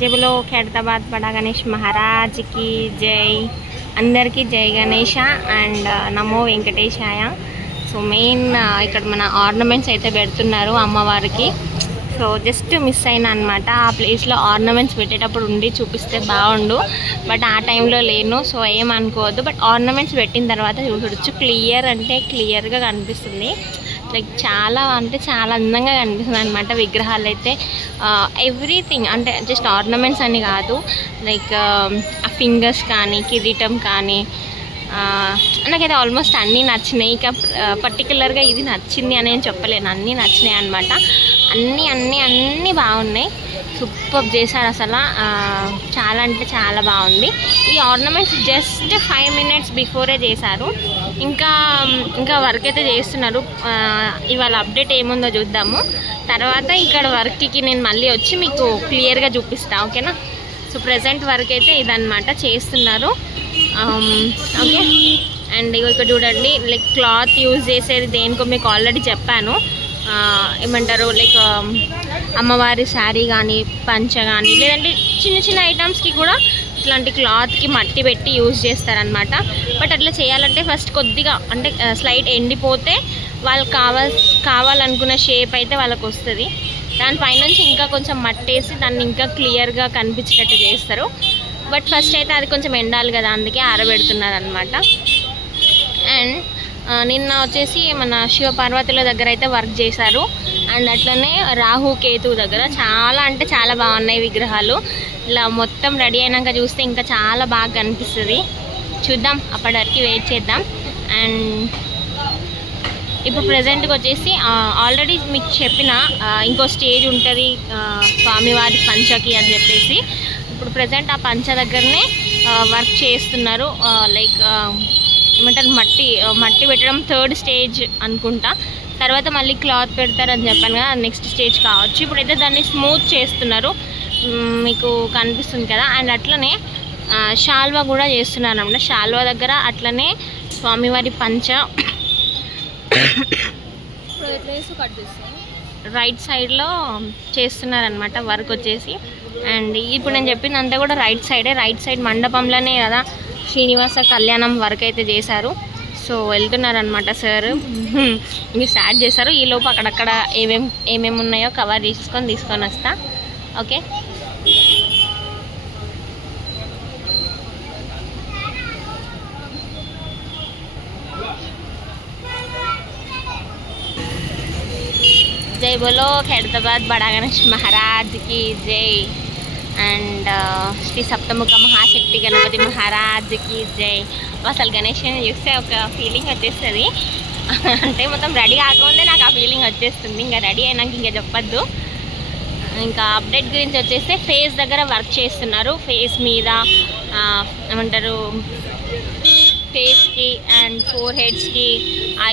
जय बोलो खैरताबाद बड़ा गणेश महाराज की जय अंदर की जय गणेश अंड नमो वेंकटेशाय। సో మెయిన్ ఇక్కడ మన ఆర్నమెంట్స్ అయితే పెడుతున్నారు అమ్మవారికి. సో జస్ట్ మిస్ అయినా అనమాట. ఆ ప్లేస్లో ఆర్నమెంట్స్ పెట్టేటప్పుడు ఉండి చూపిస్తే బాగుండు, బట్ ఆ టైంలో లేను. సో ఏమనుకోవద్దు. బట్ ఆర్నమెంట్స్ పెట్టిన తర్వాత చూడొచ్చు, క్లియర్ అంటే క్లియర్గా కనిపిస్తుంది. లైక్ చాలా అంటే చాలా అందంగా కనిపిస్తుంది అనమాట విగ్రహాలు అయితే. ఎవ్రీథింగ్ అంటే జస్ట్ ఆర్నమెంట్స్ అని కాదు, లైక్ ఆ ఫింగర్స్ కానీ కిరీటం కానీ నాకైతే ఆల్మోస్ట్ అన్నీ నచ్చినాయి. ఇక పర్టికులర్గా ఇది నచ్చింది అని నేను చెప్పలేను, అన్నీ నచ్చినాయి అనమాట. అన్నీ బాగున్నాయి. సూపర్ చేశారు అసలు, చాలా అంటే చాలా బాగుంది. ఈ ఆర్నమెంట్స్ జస్ట్ 5 minutes బిఫోరే చేశారు. ఇంకా వర్క్ అయితే చేస్తున్నారు. ఇవాళ అప్డేట్ ఏముందో చూద్దాము. తర్వాత ఇక్కడ వర్క్కి నేను మళ్ళీ వచ్చి మీకు క్లియర్గా చూపిస్తాను, ఓకేనా. సో ప్రజెంట్ వర్క్ అయితే ఇదన్నమాట చేస్తున్నారు, ఓకే. అండ్ ఇక్కడ చూడండి, లైక్ క్లాత్ యూజ్ చేసేది దేనికో మీకు ఆల్రెడీ చెప్పాను. ఏమంటారు, లైక్ అమ్మవారి శారీ కానీ పంచ కానీ లేదంటే చిన్న ఐటమ్స్కి కూడా ఇట్లాంటి క్లాత్కి మట్టి పెట్టి యూజ్ చేస్తారనమాట. బట్ అట్లా చేయాలంటే ఫస్ట్ కొద్దిగా అంటే స్లైట్ ఎండిపోతే వాళ్ళకి కావాలనుకున్న షేప్ అయితే వాళ్ళకి వస్తుంది. దానిపైనుంచి ఇంకా కొంచెం మట్టేసి దాన్ని ఇంకా క్లియర్గా కనిపించేటట్టు చేస్తారు. బట్ ఫస్ట్ అయితే అది కొంచెం ఎండాలి కదా, అందుకే ఆరబెడుతున్నారు అనమాట. అండ్ నిన్న వచ్చేసి మన శివపార్వతుల దగ్గర అయితే వర్క్ చేశారు. అండ్ అట్లనే రాహు కేతు దగ్గర చాలా అంటే చాలా బాగున్నాయి విగ్రహాలు. ఇలా మొత్తం రెడీ అయినాక చూస్తే ఇంకా చాలా బాగా కనిపిస్తుంది. చూద్దాం, అప్పటి వరకు వెయిట్ చేద్దాం. అండ్ ఇప్పుడు ప్రజెంట్కి వచ్చేసి ఆల్రెడీ మీకు చెప్పిన ఇంకో స్టేజ్ ఉంటుంది స్వామివారి పంచకి అని చెప్పేసి. ఇప్పుడు ప్రజెంట్ ఆ పంచ దగ్గరనే వర్క్ చేస్తున్నారు. లైక్ ఏమంటారు, మట్టి పెట్టడం 3rd స్టేజ్ అనుకుంటా. తర్వాత మళ్ళీ క్లాత్ పెడతారని చెప్పాను కదా, నెక్స్ట్ స్టేజ్ కావచ్చు. ఇప్పుడైతే దాన్ని స్మూత్ చేస్తున్నారు, మీకు కనిపిస్తుంది కదా. అండ్ అట్లనే శాల్వా కూడా చేస్తున్నారు అన్నమాట. శాల్వా దగ్గర అట్లనే స్వామివారి పంచ రైట్ సైడ్లో చేస్తున్నారనమాట వర్క్ వచ్చేసి. అండ్ ఇప్పుడు నేను చెప్పిందంతా కూడా రైట్ సైడ్ మండపంలోనే కదా శ్రీనివాస కళ్యాణం వర్క్ అయితే చేశారు. సో వెళ్తున్నారనమాట సార్, ఇంక స్టార్ట్ చేశారు. ఈలోపు అక్కడక్కడ ఏమేమి ఉన్నాయో కవర్ తీసుకొని వస్తా, ఓకే. जय बोलो खैरताबाद बड़ा गणेश महाराज की जय అండ్ శ్రీ సప్తముఖ మహాశక్తి గణపతి మహారాజ్ కి జై. అసలు గణేష్ చూస్తే ఒక ఫీలింగ్ వచ్చేస్తుంది, అంటే మొత్తం రెడీ కాకముందే నాకు ఆ ఫీలింగ్ వచ్చేస్తుంది. ఇంకా రెడీ అయినాక ఇంకా చెప్పద్దు. ఇంకా అప్డేట్ గురించి వచ్చేస్తే ఫేస్ దగ్గర వర్క్ చేస్తున్నారు. ఫేస్ మీద ఏమంటారు, ఫేస్కి అండ్ 4 headsకి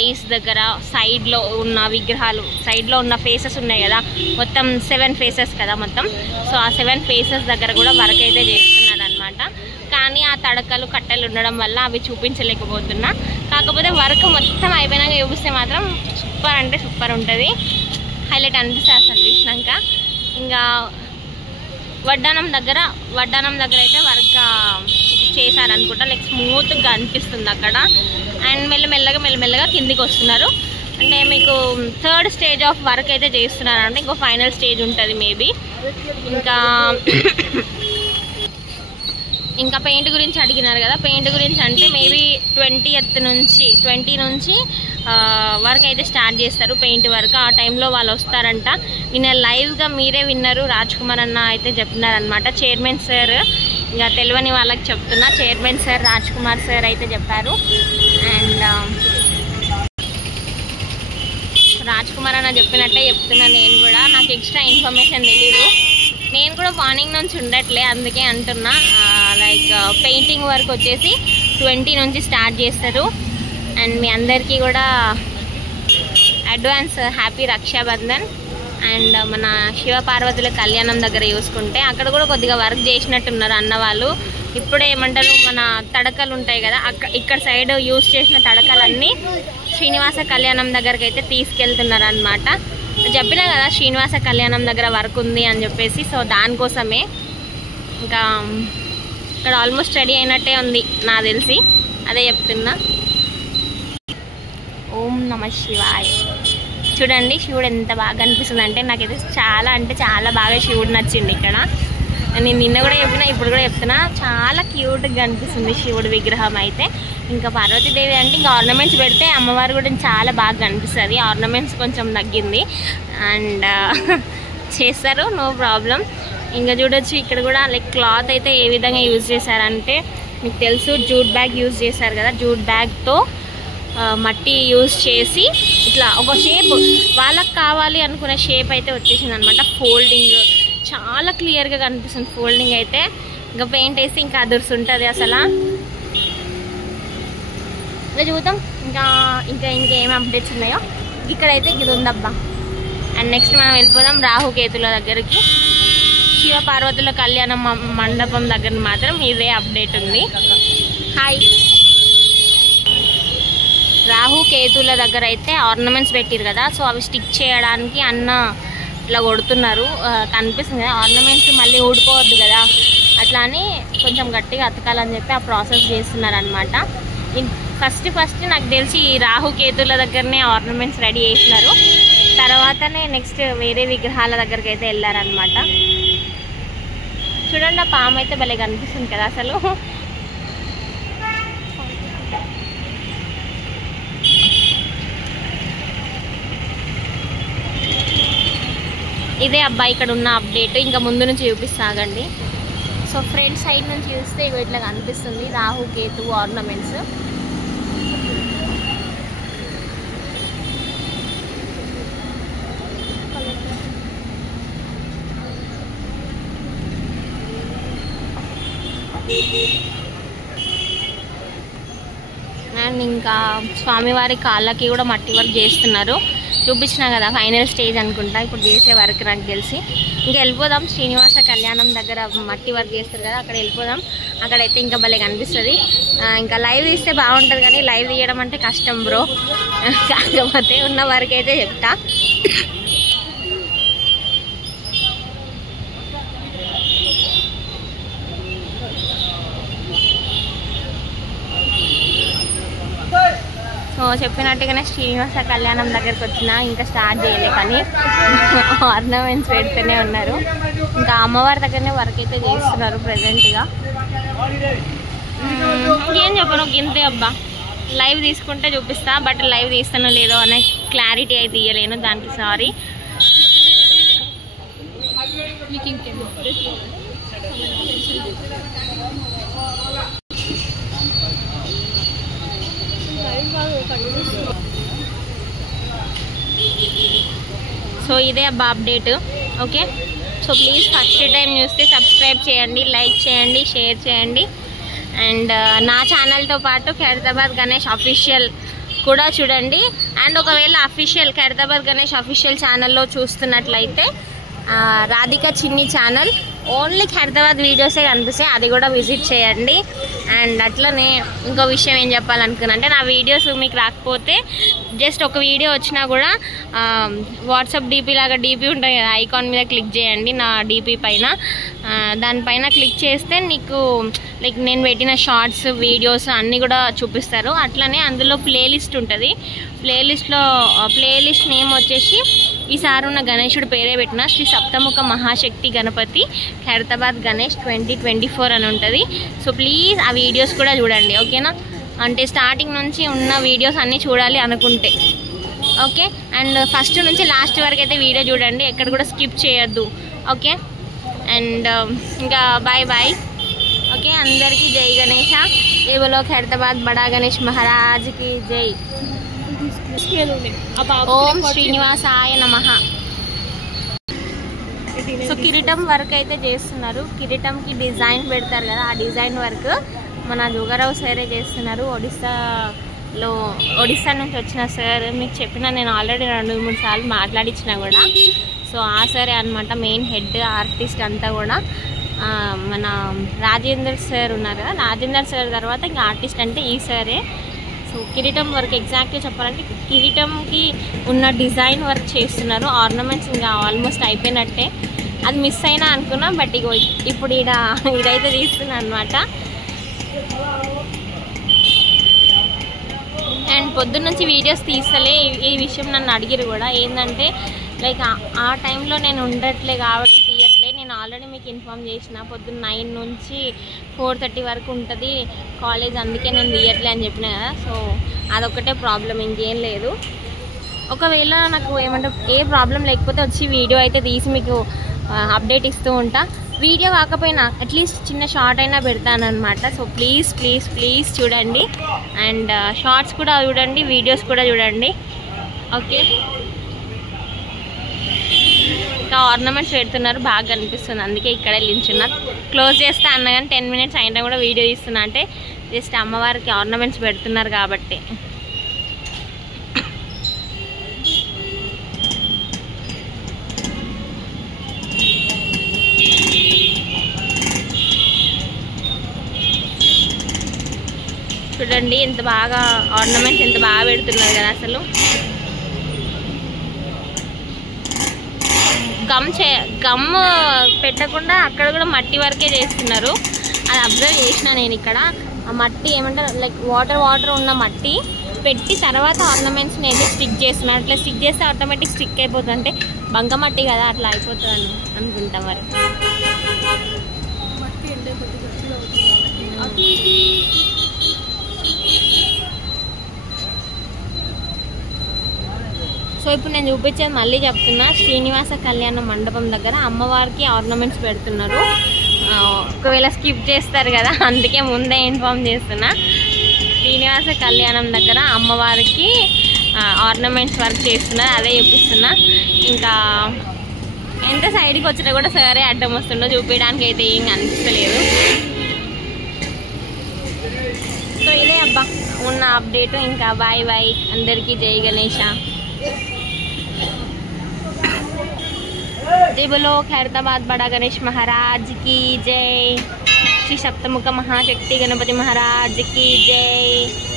ఐస్ దగ్గర సైడ్లో ఉన్న విగ్రహాలు, సైడ్లో ఉన్న ఫేసెస్ ఉన్నాయి కదా, మొత్తం 7 faces కదా మొత్తం. సో ఆ 7 faces దగ్గర కూడా వర్క్ అయితే చేస్తున్నారు అనమాట. కానీ ఆ తడకలు కట్టెలు ఉండడం వల్ల అవి చూపించలేకపోతున్నా. కాకపోతే వర్క్ మొత్తం అయిపోయినాక చూపిస్తే మాత్రం సూపర్ అంటే సూపర్ ఉంటుంది, హైలైట్ అనిపిస్తుంది అసలు చూసినాక. ఇంకా వడ్డానం దగ్గర అయితే వర్క్ చేశారనుకుంటా, లైక్ స్మూత్గా అనిపిస్తుంది అక్కడ. అండ్ మెల్లమెల్లగా కిందికి వస్తున్నారు. అంటే మీకు 3rd స్టేజ్ ఆఫ్ వర్క్ అయితే చేస్తున్నారు అంటే ఇంకో ఫైనల్ స్టేజ్ ఉంటుంది మేబీ. ఇంకా పెయింట్ గురించి అడిగినారు కదా, పెయింట్ గురించి అంటే మేబీ 20 నుంచి వర్క్ అయితే స్టార్ట్ చేస్తారు, పెయింట్ వర్క్. ఆ టైంలో వాళ్ళు వస్తారంట. నిన్న లైవ్గా మీరే విన్నారు, రాజ్ కుమార్ అన్న అయితే చెప్తున్నారనమాట. చైర్మన్ సార్, ఇంకా తెలియని వాళ్ళకి చెప్తున్నా, chairman sir Raj Kumar sir అయితే చెప్పారు. అండ్ రాజ్ కుమార్ అన్న చెప్పినట్టే చెప్తున్నా నేను కూడా, నాకు ఎక్స్ట్రా ఇన్ఫర్మేషన్ తెలీదు. నేను కూడా మార్నింగ్ నుంచి ఉండట్లే, అందుకే అంటున్నా. లైక్ పెయింటింగ్ వర్క్ వచ్చేసి 20 నుంచి స్టార్ట్ చేస్తారు. అండ్ మీ అందరికీ కూడా అడ్వాన్స్ హ్యాపీ రక్షాబంధన్. అండ్ మన శివపార్వతుల కళ్యాణం దగ్గర చూసుకుంటే అక్కడ కూడా కొద్దిగా వర్క్ చేసినట్టున్నారు అన్న వాళ్ళు. ఇప్పుడే ఏమంటారు, మన తడకలు ఉంటాయి కదా, ఇక్కడ సైడ్ యూజ్ చేసిన తడకలన్నీ శ్రీనివాస కళ్యాణం దగ్గరికి అయితే తీసుకెళ్తున్నారు అనమాట. చెప్పినా కదా శ్రీనివాస కళ్యాణం దగ్గర వర్క్ ఉంది అని చెప్పేసి. సో దానికోసమే ఇంకా ఇక్కడ ఆల్మోస్ట్ రెడీ అయినట్టే ఉంది నాకు తెలిసి, అదే చెప్తున్నా. ఓం నమః శివాయ. చూడండి శివుడు ఎంత బాగా అనిపిస్తుంది అంటే నాకైతే చాలా బాగా శివుడు నచ్చింది ఇక్కడ. నేను నిన్న కూడా చెప్పినా, ఇప్పుడు కూడా చెప్తున్నా, చాలా క్యూట్గా అనిపిస్తుంది శివుడి విగ్రహం అయితే. ఇంకా పార్వతీదేవి అంటే ఇంకా ఆర్నమెంట్స్ పెడితే అమ్మవారు కూడా చాలా బాగా అనిపిస్తుంది. ఆర్నమెంట్స్ కొంచెం తగ్గింది అండ్ చేస్తారు, నో ప్రాబ్లం. ఇంకా చూడొచ్చు ఇక్కడ కూడా లైక్ క్లాత్ అయితే ఏ విధంగా యూజ్ చేశారంటే మీకు తెలుసు, జూట్ బ్యాగ్ యూజ్ చేశారు కదా. జూట్ బ్యాగ్తో మట్టి యూజ్ చేసి ఇట్లా ఒక షేప్ వాళ్ళకి కావాలి అనుకునే షేప్ అయితే వచ్చేసింది అనమాట. ఫోల్డింగ్ చాలా క్లియర్గా కనిపిస్తుంది ఫోల్డింగ్ అయితే. ఇంకా పెయింట్ వేసి ఇంకా అదుర్సుంటుంది అసలు. ఇంకా చూద్దాం ఇంకేం అప్డేట్స్ ఉన్నాయో. ఇక్కడైతే ఇది ఉందబ్బా. అండ్ నెక్స్ట్ మనం వెళ్ళిపోదాం రాహుకేతుల దగ్గరికి. శివ పార్వతుల కళ్యాణ మండపం దగ్గర మాత్రం ఇదే అప్డేట్ ఉంది. హాయ్. రాహుకేతుల దగ్గర అయితే ఆర్నమెంట్స్ పెట్టిరు కదా, సో అవి స్టిక్ చేయడానికి అన్న ఇట్లా కొడుతున్నారు కనిపిస్తుంది కదా. ఆర్నమెంట్స్ మళ్ళీ ఊడిపోవద్దు కదా, అట్లా అని కొంచెం గట్టిగా అతకాలని చెప్పి ఆ ప్రాసెస్ చేస్తున్నారు అనమాట. ఫస్ట్ నాకు తెలిసి రాహుకేతుల దగ్గరనే ఆర్నమెంట్స్ రెడీ చేసినారు, తర్వాతనే నెక్స్ట్ వేరే విగ్రహాల దగ్గరికి అయితే వెళ్ళారనమాట. చూడండి ఆ పాము అయితే భలే కనిపిస్తుంది కదా అసలు. ఇదే అబ్బాయి ఇక్కడ ఉన్న అప్డేట్. ఇంకా ముందు నుంచి చూపిస్తాగండి. సో ఫ్రంట్ సైడ్ నుంచి చూస్తే ఇట్లా కనిపిస్తుంది రాహుకేతు ఆర్నమెంట్స్. అండ్ ఇంకా స్వామివారి కాళ్ళకి కూడా మట్టి వర్క్ చేస్తున్నారు, చూపించిన కదా ఫైనల్ స్టేజ్ అనుకుంటా ఇప్పుడు చేసే వర్క్ నాకు తెలిసి. ఇంకా వెళ్ళిపోదాం శ్రీనివాస కళ్యాణం దగ్గర మట్టి వర్క్ చేస్తారు కదా, అక్కడ వెళ్ళిపోదాం. అక్కడైతే ఇంకా భలే కనిపిస్తుంది. ఇంకా లైవ్ తీస్తే బాగుంటుంది కానీ లైవ్ తీయడం అంటే కష్టం బ్రో. కాకపోతే ఉన్న వర్క్ అయితే చెప్తా. సో చెప్పినట్టుగానే శ్రీనివాస కళ్యాణం దగ్గరకు వచ్చిన ఇంకా స్టార్ట్ చేయలే కానీ ఆర్నమెంట్స్ పెడుతూనే ఉన్నారు. ఇంకా అమ్మవారి దగ్గరనే వర్క్ అయితే చేస్తున్నారు ప్రజెంట్గా. ఇంకేం చెప్పను, గింతే అబ్బా. లైవ్ తీసుకుంటే చూపిస్తా, బట్ లైవ్ తీస్తానో లేదో అనే క్లారిటీ అయితే ఇవ్వలేను, దానికి సారీ. సో ఇదే అబ్బా update. Okay, so please first time చూస్తే సబ్స్క్రైబ్ చేయండి, లైక్ చేయండి, షేర్ చేయండి. అండ్ నా ఛానల్తో పాటు ఖైరతాబాద్ గణేష్ అఫీషియల్ కూడా చూడండి. అండ్ ఒకవేళ ఖైరతాబాద్ గణేష్ అఫీషియల్ ఛానల్లో చూస్తున్నట్లయితే రాధిక చిన్ని ఛానల్, ఓన్లీ ఖైరతాబాద్ వీడియోసే కనిపిస్తాయి, అది కూడా విజిట్ చేయండి. అండ్ అట్లనే ఇంకో విషయం ఏం చెప్పాలనుకున్నా అంటే, నా వీడియోస్ మీకు రాకపోతే జస్ట్ ఒక వీడియో వచ్చినా కూడా వాట్సాప్ డీపీ లాగా డీపీ ఉంటుంది కదా, ఐకాన్ మీద క్లిక్ చేయండి నా డీపీ పైన. దానిపైన క్లిక్ చేస్తే నీకు లైక్ నేను పెట్టిన షార్ట్స్ వీడియోస్ అన్నీ కూడా చూపిస్తారు. అట్లనే అందులో ప్లేలిస్ట్ ఉంటుంది. ప్లేలిస్ట్ నేమ్ వచ్చేసి ఈసారి ఉన్న గణేశుడు పేరే పెట్టిన శ్రీ సప్తముఖ మహాశక్తి గణపతి ఖైరతాబాద్ గణేష్ 2024 అని ఉంటుంది. సో ప్లీజ్ ఆ వీడియోస్ కూడా చూడండి, ఓకేనా. అంటే స్టార్టింగ్ నుంచి ఉన్న వీడియోస్ అన్నీ చూడాలి అనుకుంటే ఓకే. అండ్ ఫస్ట్ నుంచి లాస్ట్ వరకు అయితే వీడియో చూడండి, ఎక్కడ కూడా స్కిప్ చేయొద్దు, ఓకే. అండ్ ఇంకా బాయ్ బాయ్, ఓకే. అందరికీ జై గణేష. ये बोलो खैरताबाद बड़ा गणेश महाराज की जय. ఓం శ్రీనివాసాయ నమః. సో కిరీటం వర్క్ అయితే చేస్తున్నారు. కిరీటంకి డిజైన్ పెడతారు కదా, ఆ డిజైన్ వర్క్ మన జోగారావు సారే చేస్తున్నారు. ఒడిస్సా నుంచి వచ్చిన సార్, మీకు చెప్పిన నేను ఆల్రెడీ 2-3 సార్లు మాట్లాడించిన కూడా. సో ఆ సరే అనమాట మెయిన్ హెడ్ ఆర్టిస్ట్ అంతా కూడా. మన రాజేందర్ సార్ ఉన్నారు కదా, రాజేందర్ సార్ తర్వాత ఇంకా ఆర్టిస్ట్ అంటే ఈ సారే. సో కిరీటం వర్క్ ఎగ్జాక్ట్గా చెప్పాలంటే కిరీటంకి ఉన్న డిజైన్ వర్క్ చేస్తున్నారు. ఆర్నమెంట్స్ ఇంకా ఆల్మోస్ట్ అయిపోయినట్టే. అది మిస్ అయినా అనుకున్నా. బట్ ఇగో ఇప్పుడు ఇదైతే తీస్తున్నా అనమాట. అండ్ పొద్దున్న నుంచి వీడియోస్ తీస్తలే. ఈ విషయం నన్ను అడిగిరు కూడా, ఏంటంటే లైక్ ఆ టైంలో నేను ఉండట్లే కాబట్టి తీయట్లే. నేను ఆల్రెడీ మీకు ఇన్ఫామ్ చేసిన, పొద్దున్న 9 నుంచి 4:30 వరకు ఉంటుంది కాలేజ్, అందుకే నేను తీయట్లే అని చెప్పిన కదా. సో అదొక్కటే ప్రాబ్లం, ఇంకేం లేదు. ఒకవేళ నాకు ఏమంటే ఏ ప్రాబ్లం లేకపోతే వచ్చి వీడియో అయితే తీసి మీకు అప్డేట్ ఇస్తూ ఉంటా. వీడియో కాకపోయినా అట్లీస్ట్ చిన్న షార్ట్ అయినా పెడతాను అనమాట. సో ప్లీజ్ ప్లీజ్ ప్లీజ్ చూడండి. అండ్ షార్ట్స్ కూడా చూడండి, వీడియోస్ కూడా చూడండి. ఓకే, ఇంకా ఆర్నమెంట్స్ పెడుతున్నారు, బాగా కనిపిస్తుంది, అందుకే ఇక్కడే నిల్చున్నా. క్లోజ్ చేస్తా అన్న కానీ 10 మినిట్స్ అయినా కూడా వీడియో తీస్తున్నా, అంటే జస్ట్ అమ్మవారికి ఆర్నమెంట్స్ పెడుతున్నారు కాబట్టి. చూడండి ఎంత బాగా ఆర్నమెంట్స్ ఎంత బాగా పెడుతున్నారు కదా. అసలు గమ్ పెట్టకుండా అక్కడ కూడా మట్టి వరకే చేస్తున్నారు. అది అబ్జర్వ్ చేసిన నేను. ఇక్కడ ఆ మట్టి ఏమంటారు, లైక్ వాటర్ ఉన్న మట్టి పెట్టి తర్వాత ఆర్నమెంట్స్ని అయితే స్టిక్ చేస్తున్నారు. అట్లా స్టిక్ చేస్తే ఆటోమేటిక్ స్టిక్ అయిపోతుంది, అంటే బంకమట్టి కదా అట్లా అయిపోతుంది అనుకుంటా మరి. సో ఇప్పుడు నేను చూపించేది మళ్ళీ చెప్తున్నా, శ్రీనివాస కళ్యాణ మండపం దగ్గర అమ్మవారికి ఆర్నమెంట్స్ పెడుతున్నారు. ఒకవేళ స్కిప్ చేస్తారు కదా, అందుకే ముందే ఇన్ఫామ్ చేస్తున్నా. శ్రీనివాస కళ్యాణం దగ్గర అమ్మవారికి ఆర్నమెంట్స్ వర్క్ చేస్తున్నారు, అదే చూపిస్తున్నా. ఇంకా ఎంత సైడ్కి వచ్చినా కూడా సరే అడ్డం వస్తుండో చూపించడానికి అయితే ఏం అనిపిస్తలేదు. సో ఇదే అబ్బా ఉన్న అప్డేట్. ఇంకా బాయ్ బాయ్, అందరికీ జై గణేష. जय बोलो खैरताबाद बड़ा गणेश महाराज की जय। श्री सप्तमुख महाशक्ति गणपति महाराज की जय।